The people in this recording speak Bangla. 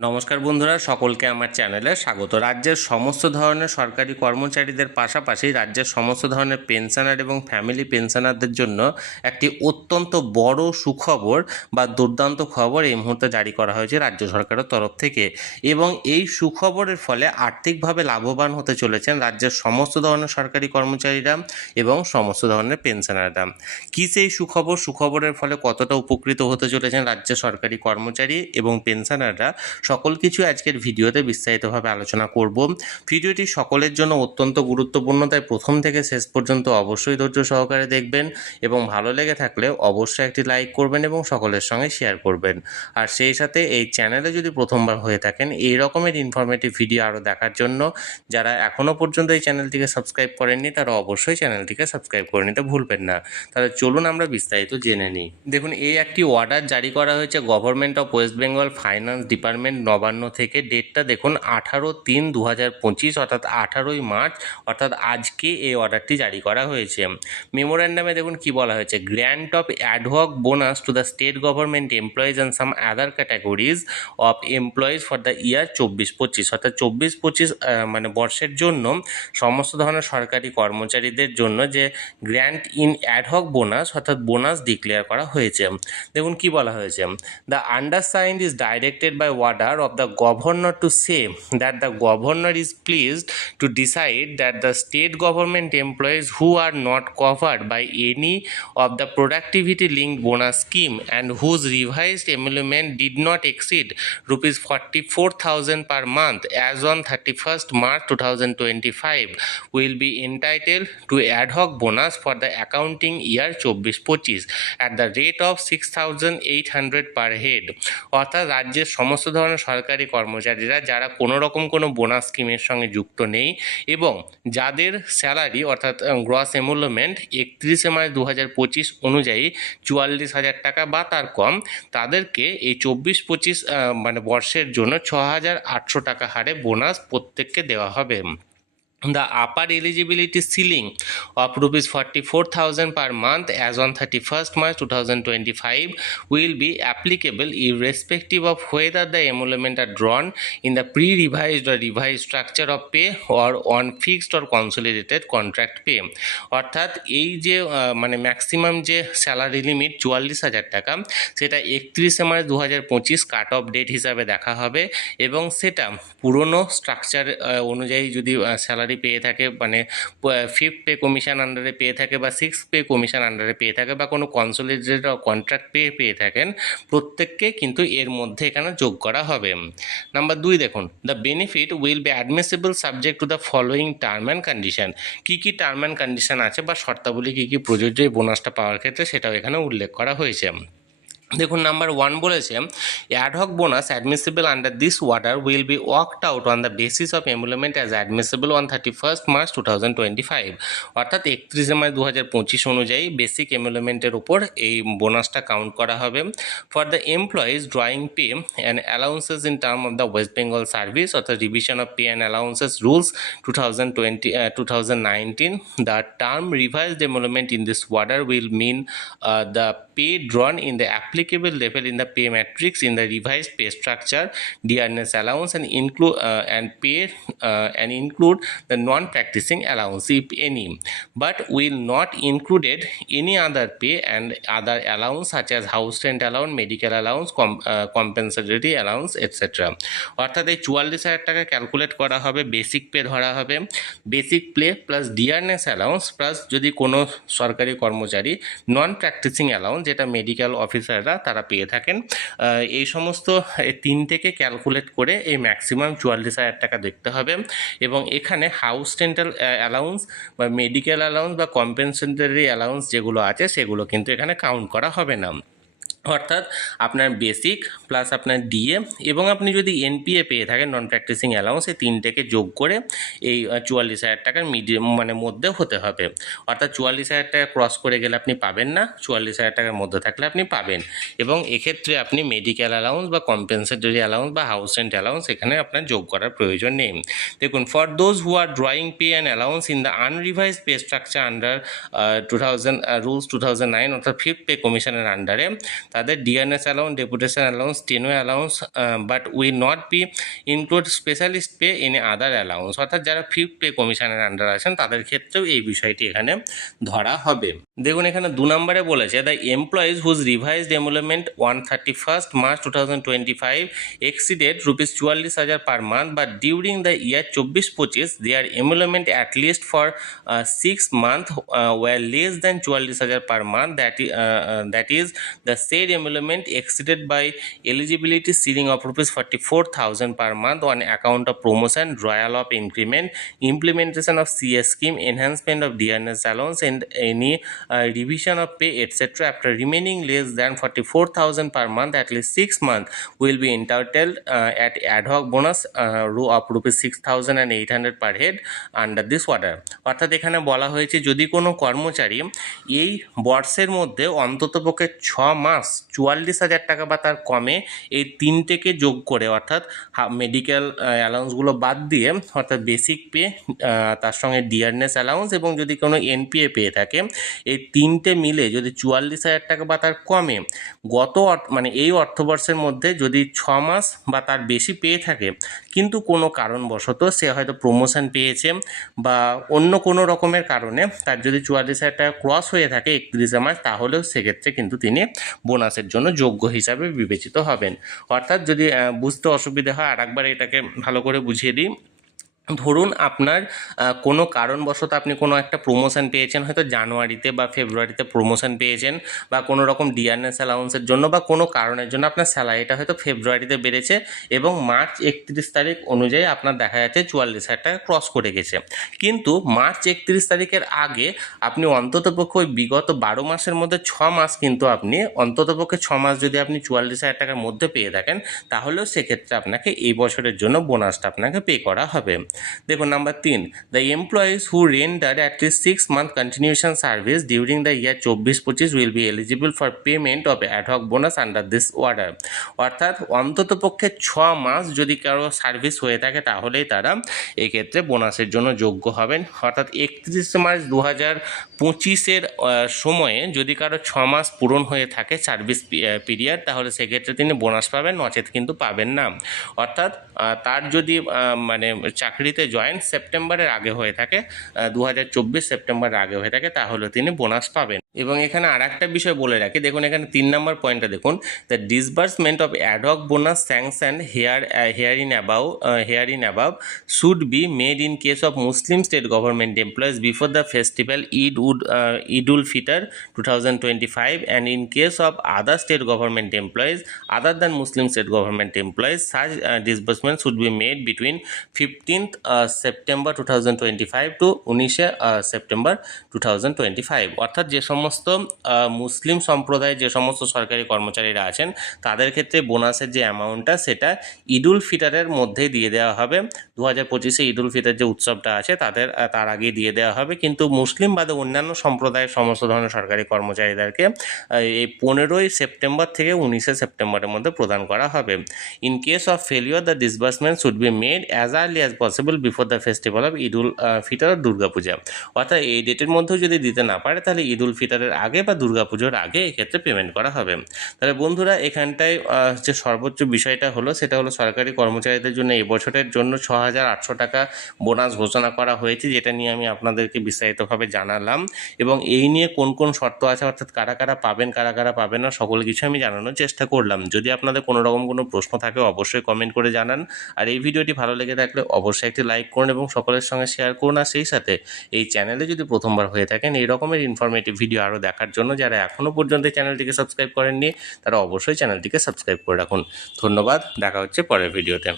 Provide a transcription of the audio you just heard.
নমস্কার বন্ধুরা, সকলকে আমার চ্যানেলে স্বাগত। রাজ্যের সমস্ত ধরনের সরকারি কর্মচারীদের পাশাপাশি রাজ্যের সমস্ত ধরনের পেনশনার এবং ফ্যামিলি পেনশনারদের জন্য একটি অত্যন্ত বড় সুখবর বা দুর্দান্ত খবর এই মুহূর্তে জারি করা হয়েছে রাজ্য সরকারের তরফ থেকে। এবং এই সুখবরের ফলে আর্থিকভাবে লাভবান হতে চলেছেন রাজ্যের সমস্ত ধরনের সরকারি কর্মচারীরা এবং সমস্ত ধরনের পেনশনাররা। কী সেই সুখবর? সুখবরের ফলে কতটা উপকৃত হতে চলেছেন রাজ্যের সরকারি কর্মচারী এবং পেনশনাররা? সকল কিছু আজকের ভিডিওতে বিস্তারিতভাবে আলোচনা করব। ভিডিওটি সকলের জন্য অত্যন্ত গুরুত্বপূর্ণ, তাই প্রথম থেকে শেষ পর্যন্ত অবশ্যই ধৈর্য সহকারে দেখবেন এবং ভালো লেগে থাকলে অবশ্যই একটি লাইক করবেন এবং সকলের সঙ্গে শেয়ার করবেন। আর সেই সাথে এই চ্যানেলে যদি প্রথমবার হয়ে থাকেন, এই রকমের ইনফরমেটিভ ভিডিও আরও দেখার জন্য যারা এখনও পর্যন্ত এই চ্যানেলটিকে সাবস্ক্রাইব করেননি, তারা অবশ্যই চ্যানেলটিকে সাবস্ক্রাইব করে নিতে ভুলবেন না। তাহলে চলুন আমরা বিস্তারিত জেনে নিই। দেখুন, এই একটি অর্ডার জারি করা হয়েছে government of West Bengal finance department Nabanna থেকে ডেটটা দেখুন আঠারো তিন দু হাজার পঁচিশ, অর্থাৎ আঠারোই মার্চ, অর্থাৎ আজকে এই অর্ডারটি জারি করা হয়েছে। মেমোরেন্ডামে দেখুন কি বলা হয়েছে grant of ad hoc bonus to the state government employees and some other categories of employees for the year চব্বিশ পঁচিশ। অর্থাৎ চব্বিশ পঁচিশ মানে বর্ষের জন্য সমস্ত ধরনের সরকারি কর্মচারীদের জন্য যে grant in ad hoc bonus অর্থাৎ বোনাস ডিক্লেয়ার করা হয়েছে। দেখুন কি বলা হয়েছে the undersigned is directed by order of the governor to say that the governor is pleased to decide that the state government employees who are not covered by any of the productivity linked bonus scheme and whose revised emolument did not exceed rupees 44000 per month as on 31st march 2025 will be entitled to ad hoc bonus for the accounting year 24-25 at the rate of 6800 per head অর্থাৎ রাজ্যের সমস্ত ধরনের সরকারি কর্মচারীরা যারা কোনো রকম কোনো বোনাস স্কিমের সঙ্গে যুক্ত নেই এবং যাদের স্যালারি অর্থাৎ গ্রস এমুলমেন্ট একত্রিশে মার্চ দু হাজার পঁচিশ অনুযায়ী চুয়াল্লিশ হাজার টাকা বা তার কম, তাদেরকে এই চব্বিশ পঁচিশ মানে বর্ষের জন্য ছ হাজার আটশো টাকা হারে বোনাস প্রত্যেককে দেওয়া হবে। The upper eligibility ceiling of rupees 44000 per month as on 31st march 2025 will be applicable irrespective of whether the emolument are drawn in the pre-revised or revised structure of pay or on fixed or consolidated contract pay অর্থাৎ এই যে মানে ম্যাক্সিমাম যে স্যালারি লিমিট চুয়াল্লিশ হাজার টাকা সেটা একত্রিশে মার্চ দু হাজার পঁচিশ কাট অফ ডেট হিসাবে দেখা হবে এবং সেটা পুরনো স্ট্রাকচার অনুযায়ী যদি স্যালারি পেয়ে থাকে মানে ফিফথ পে কমিশন আন্ডারে পেয়ে থাকে বা সিক্স পে কমিশন আন্ডারে পেয়ে থাকে বা কোনো কনসোলিডেটেড কন্ট্রাক্ট পেয়ে পেয়ে থাকেন, প্রত্যেককে কিন্তু এর মধ্যে এখানে যোগ করা হবে। নাম্বার দুই দেখুন the benefit will be admissible subject to the following term and condition কী কী টার্ম অ্যান্ড কন্ডিশন আছে বা শর্তাবলী, কী কী প্রযোজ্য এই বোনাসটা পাওয়ার ক্ষেত্রে সেটাও এখানে উল্লেখ করা হয়েছে। দেখুন নাম্বার ওয়ান বলেছে ad hoc bonus admissible under this order will be worked out on the basis of emolument as admissible on thirty first March two thousand twenty five অর্থাৎ একত্রিশে মার্চ দু হাজার পঁচিশ অনুযায়ী বেসিক এমুলমেন্টের উপর এই বোনাসটা কাউন্ট করা হবে। For the employees drawing pay and allowances in term of the West Bengal service অর্থাৎ revision of pay and allowances rules two thousand twenty two thousand nineteen the term revised emolument in this order will mean the pay pay ইন the applicable level in the pay matrix in the revised pay structure dearness allowance and include uh, and pay uh, and include the non-practicing allowance if any but will not included any other pay and other allowance such as house rent allowance medical allowance com- uh, compensatory allowance etc অর্থাৎ এই চুয়াল্লিশ হাজার টাকা ক্যালকুলেট করা হবে বেসিক পে ধরা হবে basic pay plus dearness allowance plus যদি কোনো সরকারি কর্মচারী নন প্র্যাকটিসিং অ্যালাউন্স যেটা মেডিকেল অফিসাররা তারা পেয়ে থাকেন। এই সমস্ত তিন থেকে ক্যালকুলেট করে এই ম্যাক্সিমাম চুয়াল্লিশ হাজার টাকা দেখতে হবে। এবং এখানে হাউস রেন্টাল অ্যালাউন্স বা মেডিকেল অ্যালাউন্স বা কম্পেনসেটারি অ্যালাউন্স যেগুলো আছে, সেগুলো কিন্তু এখানে কাউন্ট করা হবে না। অর্থাৎ আপনার বেসিক প্লাস আপনার ডিএ এবং আপনি যদি এনপিএ পেয়ে থাকেন নন প্র্যাকটিসিং অ্যালাউন্স এই তিনটেকে যোগ করে এই চুয়াল্লিশ হাজার টাকার মিডিয়াম মানে মধ্যে হতে হবে। অর্থাৎ চুয়াল্লিশ হাজার টাকা ক্রস করে গেলে আপনি পাবেন না, চুয়াল্লিশ হাজার টাকার মধ্যে থাকলে আপনি পাবেন। এবং এক্ষেত্রে আপনি মেডিকেল অ্যালাউন্স বা কম্পেনসেটরি অ্যালাউন্স বা হাউস রেন্ট অ্যালাউন্স এখানে আপনার যোগ করার প্রয়োজন নেই। দেখুন for those who are drawing pay and allowance in the unrevised pay structure under two thousand rules two thousand nine অর্থাৎ ফিফথ পে কমিশনের আন্ডারে তাদের DNS allowance deputation allowance tenure allowance but we not be include specialist pay in other allowance অর্থাৎ যারা ফিফ পে কমিশনের আন্ডার আছেন, তাদের ক্ষেত্রেও এই বিষয়টি এখানে ধরা হবে। দেখুন এখানে দু নম্বরে বলেছে the employees whose revised emolument one thirty first March two thousand twenty five exceeded rupees চুয়াল্লিশ হাজার per month but during the year চব্বিশ পঁচিশ their emolument at least for six month were less than চুয়াল্লিশ হাজার per month that that is the said said emolument exceeded by eligibility ceiling of rupees 44000 per month on account of promotion royal of increment implementation of cs scheme scheme of of allowance and and uh, revision of pay etc after remaining less than 44000 per month at least 6 months will be entitled uh, at ad hoc bonus uh, row of rupees 6800 per head under this order. অর্থাৎ এখানে বলা হয়েছে যদি কোনো কর্মচারী এই বর্ষের মধ্যে অন্ততপক্ষে ছ মাস চুয়াল্লিশ হাজার টাকা বা তার কমে এই তিনটেকে যোগ করে অর্থাৎ মেডিকেল অ্যালাউন্সগুলো বাদ দিয়ে অর্থাৎ বেসিক পে তার সঙ্গে ডিয়ারনেস অ্যালাউন্স এবং যদি কোনো এনপিএ পেয়ে থাকে এই তিনটে মিলে যদি চুয়াল্লিশ হাজার টাকা বা তার কমে, গত মানে এই অর্থবর্ষের মধ্যে যদি ছ মাস বা তার বেশি পেয়ে থাকে, কিন্তু কোনো কারণবশত সে হয়তো প্রমোশন পেয়েছে বা অন্য কোনো রকমের কারণে তার যদি চুয়াল্লিশ হাজার টাকা ক্রস হয়ে থাকে একত্রিশে মাস তাহলেও সেক্ষেত্রে কিন্তু তিনি বোনাসের জন্য যোগ্য হিসাবে বিবেচিত হবেন। অর্থাৎ যদি বুঝতে অসুবিধা হয় আর একবার এটাকে ভালো করে বুঝিয়ে দিই। ধরুন আপনার কোনো কারণবশত আপনি কোনো একটা প্রমোশন পেয়েছেন, হয়তো জানুয়ারিতে বা ফেব্রুয়ারিতে প্রমোশন পেয়েছেন বা কোনো রকম ডিআরএস অ্যালাউন্সের জন্য বা কোনো কারণের জন্য আপনার স্যালারিটা হয়তো ফেব্রুয়ারিতে বেড়েছে এবং মার্চ একত্রিশ তারিখ অনুযায়ী আপনার দেখা যাচ্ছে চুয়াল্লিশ হাজার টাকা ক্রস করে গেছে। কিন্তু মার্চ একত্রিশ তারিখের আগে আপনি অন্ততপক্ষে ওই বিগত বারো মাসের মধ্যে ছ মাস কিন্তু আপনি অন্ততপক্ষে ছ মাস যদি আপনি চুয়াল্লিশ হাজার টাকার মধ্যে পেয়ে থাকেন, তাহলেও সেক্ষেত্রে আপনাকে এই বছরের জন্য বোনাসটা আপনাকে পে করা হবে। দেখুন নাম্বার তিন the employees who render at least six month continuation service during the year চব্বিশ পঁচিশ will be eligible for payment of ad hoc bonus under this order অর্থাৎ অন্ততপক্ষে ছ মাস যদি কারও সার্ভিস হয়ে থাকে, তাহলেই তারা এক্ষেত্রে বোনাসের জন্য যোগ্য হবেন। অর্থাৎ, একত্রিশে মার্চ দু হাজার পঁচিশের সময়ে যদি কারও ছ মাস পূরণ হয়ে থাকে সার্ভিস পিরিয়ড তাহলে সেক্ষেত্রে তিনি বোনাস পাবেন, নচেত কিন্তু পাবেন না। অর্থাৎ তার যদি মানে চাকরিতে জয়েন সেপ্টেম্বরের আগে হয়ে থাকে দু হাজার চব্বিশ সেপ্টেম্বরের আগে হয়ে থাকে, তাহলে তিনি বোনাস পাবেন। এবং এখানে আর একটা বিষয় বলে রাখি। দেখুন, এখানে তিন নম্বর পয়েন্টটা দেখুন। The disbursement of ad hoc bonus sanction here here in above here in above should be made in case of Muslim state government employees before the festival Eid would Eid ul Fitr two thousand twenty five and in case of other state government employees other than Muslim state government employees such disbursement should be made between fifteenth September two thousand twenty five to উনিশে September two thousand twenty five অর্থাৎ যে সমস্ত আহ, মুসলিম সম্প্রদায়ের যে সমস্ত সরকারি কর্মচারীরা আছেন তাদের ক্ষেত্রে বোনাসের যে অ্যামাউন্টটা সেটা ঈদুল ফিতরের মধ্যেই দিয়ে দেওয়া হবে। দু হাজার পঁচিশে ঈদুল ফিতর যে উৎসবটা আছে তাদের তার আগেই দিয়ে দেওয়া হবে। কিন্তু মুসলিম বাদে অন্যান্য সম্প্রদায়ের সমস্ত ধরনের সরকারি কর্মচারীদেরকে এই পনেরোই সেপ্টেম্বর থেকে উনিশে সেপ্টেম্বরের মধ্যে প্রদান করা হবে। In case of failure the disbursement should be made as early as possible before the festival of Eid ul Fitr Durga Puja. অর্থাৎ এই ডেটের মধ্যেও যদি দিতে না পারে তাহলে ঈদুল ফিতরের আগে বা দুর্গাপুজোর আগে এক্ষেত্রে পেমেন্ট করা হবে। তাহলে বন্ধুরা, এখানটায় যে সর্বোচ্চ বিষয়টা হলো, সেটা হলো সরকারি কর্মচারীদের জন্য এবছরের জন্য ছ হাজার আটশো টাকা বোনাস ঘোষণা করা হয়েছে, যেটা নিয়ে আমি আপনাদেরকে বিস্তারিতভাবে জানালাম। এবং এই নিয়ে কোন কোন শর্ত আছে, অর্থাৎ কারা কারা পাবেন, কারা কারা পাবেন না, সকল কিছু আমি জানানোর চেষ্টা করলাম। যদি আপনাদের কোনো রকম কোনো প্রশ্ন থাকে, অবশ্যই কমেন্ট করে জানান। আর এই ভিডিওটি ভালো লেগে থাকলে অবশ্যই একটি লাইক করুন এবং সকলের সঙ্গে শেয়ার করুন। আর সেই সাথে এই চ্যানেলে যদি প্রথমবার হয়ে থাকেন, এই রকমের ইনফরমেটিভ ভিডিও আরও দেখার জন্য যারা এখনও পর্যন্ত চ্যানেলটিকে সাবস্ক্রাইব করেননি, তারা অবশ্যই চ্যানেলটিকে সাবস্ক্রাইব করে রাখুন। ধন্যবাদ, দেখা হচ্ছে পরের ভিডিওতে